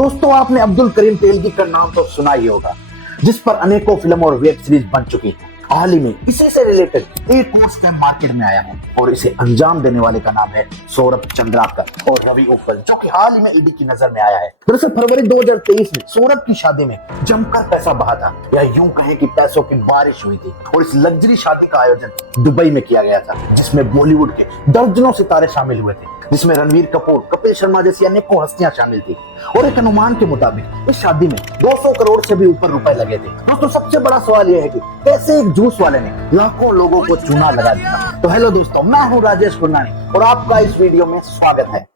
दोस्तों, आपने अब्दुल करीम तेलगी का नाम तो सुना ही होगा, जिस पर अनेकों फिल्म और वेब सीरीज बन चुकी है। हाल ही में इसी से रिलेटेड एक और स्कैम मार्केट में आया है और इसे अंजाम देने वाले का नाम है सौरभ चंद्राकर और रवि उप्पल, जो कि हाल ही में ईडी की नजर में आया है। दरअसल फरवरी 2023 में सौरभ की शादी में जमकर पैसा बहा था, या यूं कहें कि पैसों की बारिश हुई थी। और इस लग्जरी शादी का आयोजन दुबई में किया गया था, जिसमें बॉलीवुड के दर्जनों सितारे शामिल हुए थे, जिसमें रणवीर कपूर, कपिल शर्मा जैसी अनेकों हस्तियां शामिल थी। और एक अनुमान के मुताबिक इस शादी में 200 करोड़ से भी ऊपर रुपए लगे थे। दोस्तों, सबसे बड़ा सवाल यह है कि कैसे एक जूस वाले ने लाखों लोगों को चूना लगा दिया। तो हेलो दोस्तों, मैं हूं राजेश गुरनानी और आपका इस वीडियो में स्वागत है।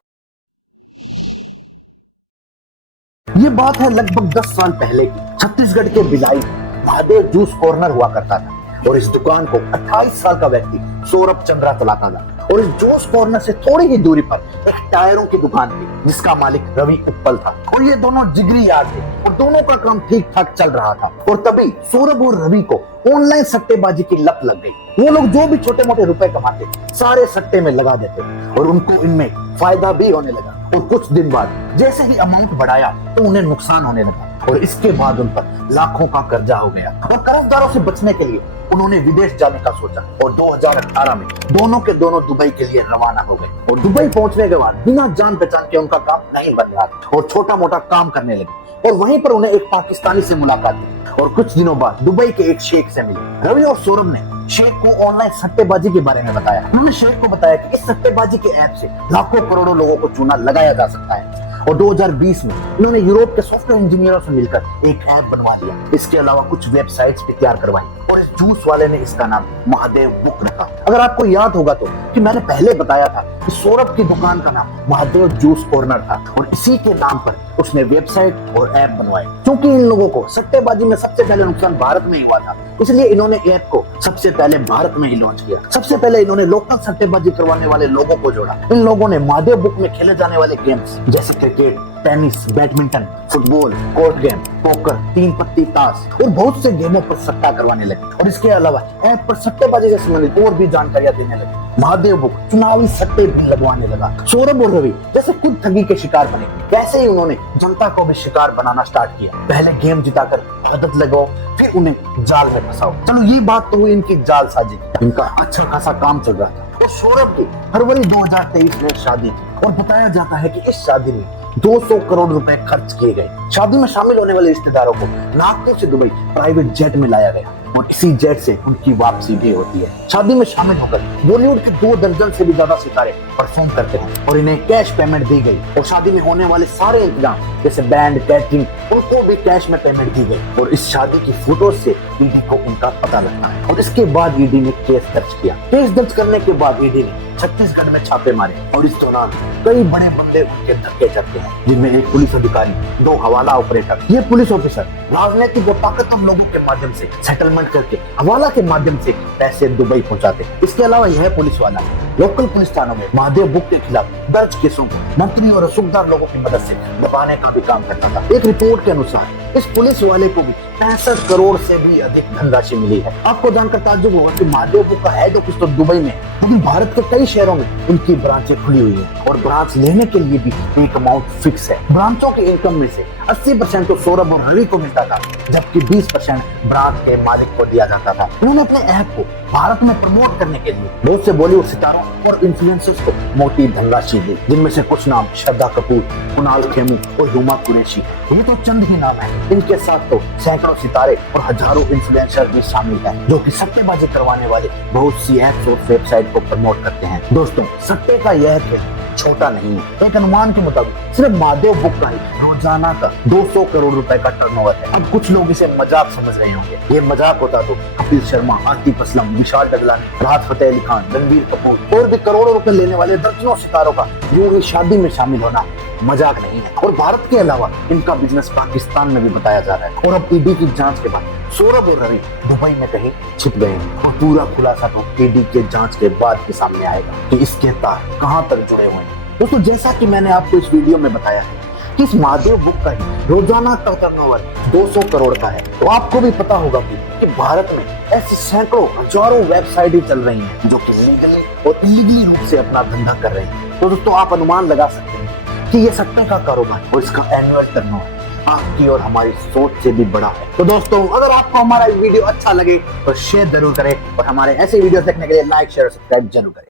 ये बात है लगभग 10 साल पहले की। छत्तीसगढ़ के भिलाई महादेव जूस कॉर्नर हुआ करता था और इस दुकान को 28 साल का व्यक्ति सौरभ चंद्रा चलाता था। और इस जूस कॉर्नर से थोड़ी ही दूरी पर एक टायरों की दुकान थी, जिसका मालिक रवि उप्पल था। और ये दोनों जिगरी यार थे और दोनों का काम ठीक ठाक चल रहा था। और तभी सौरभ और रवि को ऑनलाइन सट्टेबाजी की लत लग गई। वो लोग जो भी छोटे मोटे रुपए कमाते सारे सट्टे में लगा देते और उनको इनमें फायदा भी होने लगा। और कुछ दिन बाद जैसे ही अमाउंट बढ़ाया तो उन्हें नुकसान होने लगा और इसके बाद उन पर लाखों का कर्जा हो गया। और कर्जदारों से बचने के लिए उन्होंने विदेश जाने का सोचा और 2018 में दोनों के दोनों दुबई के लिए रवाना हो गए। और दुबई पहुंचने के बाद बिना जान पहचान के उनका काम नहीं बन रहा था और छोटा मोटा काम करने लगे। और वहीं पर उन्हें एक पाकिस्तानी से मुलाकात हुई और कुछ दिनों बाद दुबई के एक शेख से मिले। रवि और सौरभ ने शेख को ऑनलाइन सट्टेबाजी के बारे में बताया। उन्होंने शेख को बताया कि इस सट्टेबाजी के ऐप से लाखों करोड़ों लोगों को चूना लगाया जा सकता है। और 2020 में इन्होंने यूरोप के सॉफ्टवेयर इंजीनियरों से मिलकर एक ऐप बनवा लिया। इसके अलावा कुछ वेबसाइट्स भी तैयार करवाई और इस जूस वाले ने इसका नाम महादेव बुक रखा। अगर आपको याद होगा तो कि मैंने पहले बताया था कि सौरभ की दुकान का नाम महादेव जूस कॉर्नर था और इसी के नाम पर उसने वेबसाइट और ऐप बनवाए। क्योंकि इन लोगों को सट्टेबाजी में सबसे पहले नुकसान भारत में ही हुआ था, इसलिए इन्होंने ऐप को सबसे पहले भारत में ही लॉन्च किया। सबसे पहले इन्होंने लोकल सट्टेबाजी करवाने वाले लोगों को जोड़ा। इन लोगों ने महादेव बुक में खेले जाने वाले गेम्स जैसे cricket, tennis, badminton, football, court game, poker, 3 पत्ती ताश और बहुत से गेमों पर सट्टा करवाने लगे। और इसके अलावा ऐप पर सट्टेबाजी से संबंधित और भी जानकारियां देने लगे। महादेव बुक चुनावी सट्टे भी लगवाने लगा। सौरभ और रवि जैसे खुद ठगी के शिकार बने, वैसे ही उन्होंने जनता को भी शिकार बनाना स्टार्ट किया। पहले गेम जिताकर आदत लगाओ, फिर उन्हें जाल में फंसाओ। चलो, ये बात तो हुई इनकी जालसाजी की। इनका अच्छा खासा काम चल रहा था। और सौरभ की फरवरी 2023 में शादी थी और बताया जाता है कि इस शादी में 200 करोड़ रुपए खर्च किए गए। शादी में शामिल होने वाले रिश्तेदारों को नागपुर से दुबई प्राइवेट जेट में लाया गया और इसी जेट से उनकी वापसी भी होती है। शादी में शामिल होकर बॉलीवुड के 2 दर्जन से भी ज्यादा सितारे परफॉर्म करते हैं और इन्हें कैश पेमेंट दी गई। और शादी में होने वाले सारे इंतजाम जैसे बैंड, कैटरिंग, उनको भी कैश में पेमेंट दी गई। और इस शादी की फोटोज से ईडी को उनका पता लगता है और इसके बाद ईडी ने केस दर्ज किया। केस दर्ज करने के बाद ईडी ने छत्तीसगढ़ में छापे मारे और इस दौरान कई बड़े बंदे उनके धक्के चलते हैं, जिनमें एक पुलिस अधिकारी, 2 हवाला ऑपरेटर। ये पुलिस ऑफिसर राजनीतिक और ताकतवर लोगों के माध्यम से सेटलमेंट करके हवाला के माध्यम से पैसे दुबई पहुंचाते। इसके अलावा यह पुलिस वाला लोकल पुलिस थानों में महादेव बुक के खिलाफ दर्ज केसों को मंत्री और रसूखदार लोगों की मदद से दबाने का भी काम करता था। एक रिपोर्ट के अनुसार इस पुलिस वाले को भी 65 करोड़ से भी अधिक धनराशि मिली है। आपको जानकर ताज्जुब होगा कि महादेव बुक का हेड ऑफिस तो दुबई में, लेकिन भारत के कई शहरों में इनकी ब्रांचें खुली हुई है और ब्रांच लेने के लिए भी एक अमाउंट फिक्स है। ब्रांचों के इनकम में से 80% तो सौरभ और रवि को मिलता था, जबकि 20% ब्रांच के मालिक को दिया जाता था। उन्होंने अपने ऐप को भारत में प्रमोट करने के लिए बहुत से बॉलीवुड सितारों और इन्फ्लुएंसर्स को मोटी धनराशि दी, जिनमें से कुछ नाम श्रद्धा कपूर, कुणाल खेमू और हुमा कुरैशी। ये तो चंद ही नाम है। इनके साथ तो सैकड़ों सितारे और हजारों इन्फ्लुएंसर भी शामिल हैं, जो कि सट्टेबाजी करवाने वाले बहुत सी ऐप्स और वेबसाइट को प्रमोट करते हैं। दोस्तों, सट्टे का यह खेल छोटा नहीं है। एक अनुमान के मुताबिक सिर्फ महादेव बुक का ही रोजाना का 200 करोड़ रुपए का टर्नओवर है। अब कुछ लोग इसे मजाक समझ रहे होंगे। ये मजाक होता तो कपिल शर्मा, आतिफ असलम, विशाल डगलानी, राहत फतेह अली खान, रणवीर कपूर और भी करोड़ों रुपए लेने वाले दर्जनों सितारों का यूं ही शादी में शामिल होना मजाक नहीं है। और भारत के अलावा इनका बिजनेस पाकिस्तान में भी बताया जा रहा है। और अब ईडी की जांच के बाद सौरभ और रवि दुबई में कहीं छिप गए हैं और पूरा खुलासा तो ईडी के जांच के बाद ही सामने आएगा कि इसके तार कहां तक जुड़े हुए हैं। दोस्तों, जैसा कि मैंने आपको इस वीडियो में बताया है कि इस महादेव बुक का ही रोजाना का टर्नओवर 200 करोड़ का है, तो आपको भी पता होगा कि भारत में ऐसी सैकड़ों हजारों वेबसाइटें चल रही हैं जो कि लीगली और इलीगली रूप से अपना धंधा कर रहे हैं। तो दोस्तों, आप अनुमान लगा सकते हैं कि ये सट्टे का कारोबार और इसका एनुअल टर्नओवर आपकी और हमारी सोच से भी बड़ा है। तो दोस्तों, अगर आपको हमारा वीडियो अच्छा लगे तो शेयर जरूर करें और हमारे ऐसे वीडियो देखने के लिए लाइक शेयर सब्सक्राइब जरूर करें।